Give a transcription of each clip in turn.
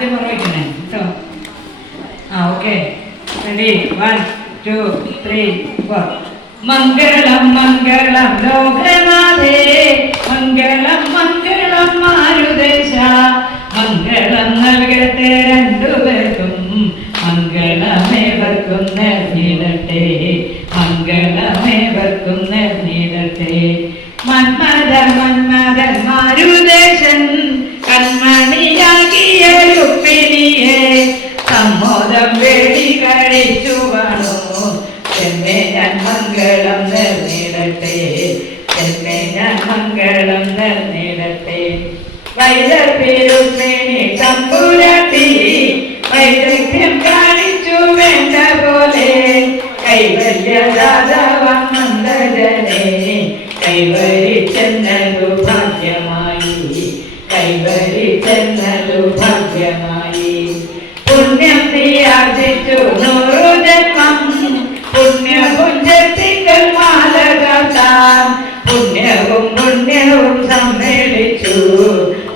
ആദ്യം ഓർമ്മിക്കണേ കേട്ടോ. Okay, ready, 1 2 3 4. മംഗളം മംഗളം ലോകനാഥേ, മംഗളം മംഗളം മാരുദേശ, മംഗളം നൽകട്ടെ രണ്ടുപേർക്കും, മംഗളമേവർക്കും നേർന്നിടട്ടെ, മംഗളമേവർക്കും നേർന്നിടട്ടെ. മന്മഥ മന്മഥൻ മാരുദേശൻ കൺമണിയാകിയ രുക്മിണിയെ സമ്മോദം വേടി കഴിച്ചു വാണു, എന്നെ ഞാൻ മംഗളം നേർന്നിടട്ടെ, എന്നെ ഞാൻ മംഗളം നേർന്നിടട്ടെ. വൈദർഭി രുക്മിണി തമ്പുരാട്ടി വൈദഗ്ധ്യം കാണിച്ചു വേണ്ട പോലെ, കൈവല്യ രാജാവാം നന്ദജനെ കൈവരിച്ചെന്നതു ഭാഗ്യമായി, കൈവരിച്ചെന്നതു ഭാഗ്യമായി. പുണ്യം നീ ആർജിച്ചു 100 ജന്മം, പുണ്യപുഞ്ചത്തിങ്കൽ മാല കാത്താം, പുണ്യവും പുണ്യവും സമ്മേളിച്ചു,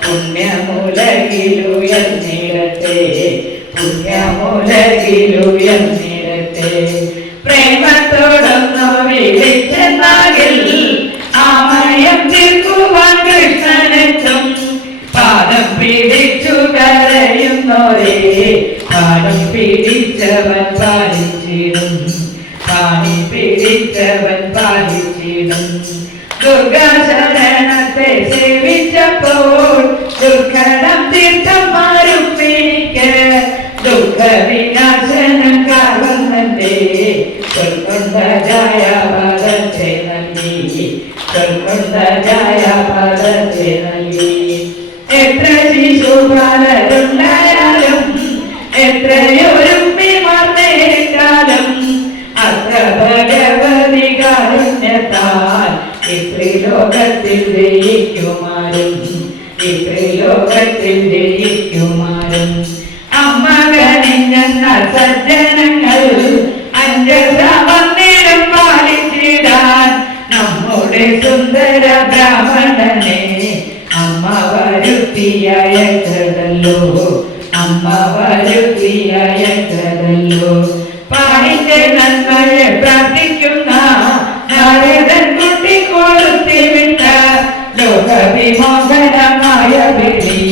പുണ്യമൂലകിലുയർന്നിടട്ടെ, പുണ്യമൂലകിലുയർന്നിടട്ടെ. പ്രേമത്തോടൊന്നു വിളിച്ചെന്നാകിൽ ആമയം തീർക്കുവാൻ കൃഷ്ണനെത്തും, പാദം പിടിച്ചു കരയുന്നോരേ പാദം പിടിച്ചവൻ പാലിച്ചിടും, പാണി പിടിച്ചവൻ പാലിച്ചിടും. ദുർഗാശരണത്തെ സേവിച്ചപ്പോൾ ദുർഘടം തീർത്ഥമാരും പിടിക്ക്, ദുഃഖവിനാശനം കാവന്നന്റെ ചൊൽക്കൊണ്ടജായ പദത്തെ നൽകി, ചൊൽക്കൊണ്ടജായ പദത്തെ നൽകി. എത്ര ശിശുപാലരുണ്ടായാലും എത്രയൊരുമ്മിമാർന്നേക്കാലം, അത്ര ഭഗവതി കാരുണ്യത്താൽ ഇത്രിലോകത്തിൽ ജയിക്കുമാരും, ഇത്രിലോകത്തിൽ ജയിക്കുമാരും. അമ്മ കനിഞ്ഞെന്ന സജ്ജനങ്ങൾ അഞ്ചസാമന്നേരം പാലിച്ചിടാൻ, നമ്മുടെ സുന്ദര ബ്രാഹ്മണനെ അമ്മ വരുത്തിയയച്ചതല്ലോ, അമ്മ വരുത്തിയയച്ചതല്ലോ. പാണിന്റെ നന്മയെ പ്രാർത്ഥിക്കുന്ന നാരദൻ കുട്ടിക്കൊളുത്തി വിട്ട ലോകവിമോചനമായ വിളി,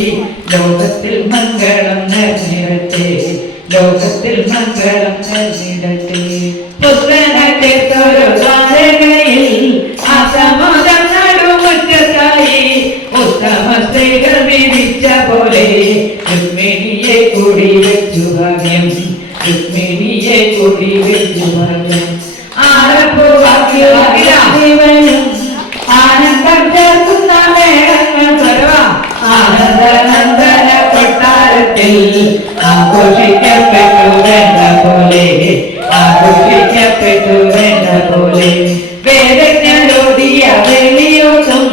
ലോകത്തിൽ മംഗളം നേർന്നിടട്ടെ, ലോകത്തിൽ മംഗളം നേർന്നിടട്ടെ. പുത്രനൊരു ദ്വാരകയിൽ ആസമോദം നടുമുറ്റത്തായി, ഉത്തമ സ്ത്രീകൾ വിധിച്ച പോലെ രുക്മിണിയെ കൂടി വെച്ചു ഭാഗ്യം, രുക്മിണിയെ കൂടി വെച്ചു ഭാഗ്യം. ആരപ്പുവാക്കിയും ആനന്ദം ചേർക്കുന്ന മേളങ്ങൾ സർവ ആനന്ദനന്ദന കൊട്ടാരത്തിൽ ആഘോഷിക്കപ്പെട്ടു വേണ്ട പോലെ, ആഘോഷിക്കപ്പെട്ടു വേണ്ട പോലെ. വേദജ്ഞരോടിയ വെളിയോട്ടും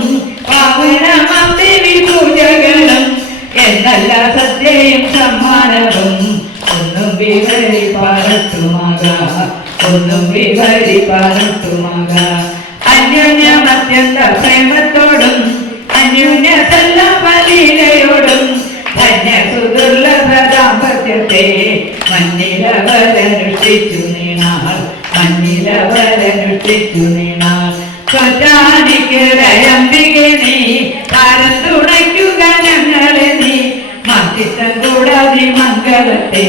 പാവനമന്ദിരി പൂജകളും എന്നല്ല സദ്യയും സമ്മാനവും, ഒന്നും വിവരി പാടത്തുമാകാം, ഒന്നും വിവരി പാടത്തുമാകാം. അന്യോന്യം അത്യന്ത പ്രേമത്തോടും അന്യോന്യ സല്ലപലീലയോടും ധന്യ സുദുർലഭ ദാമ്പത്യത്തെ മഞ്ഞിലവരനുഷ്ഠിച്ചു നീണാൾ, മഞ്ഞിലവരനുഷ്ഠിച്ചു നീണാൾ. സ്വജാനിക്കരയംബികെ നീ ഭാരം തുണയ്ക്കുക ഞങ്ങളെ നീ, മത്തിത്തം കൂടാതെ മംഗളത്തെ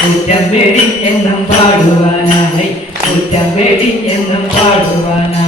കുറ്റം വെടിഞ്ഞെന്നും പാടുവാനായി, കുറ്റം വെടിഞ്ഞെന്നും പാടുവാനായി.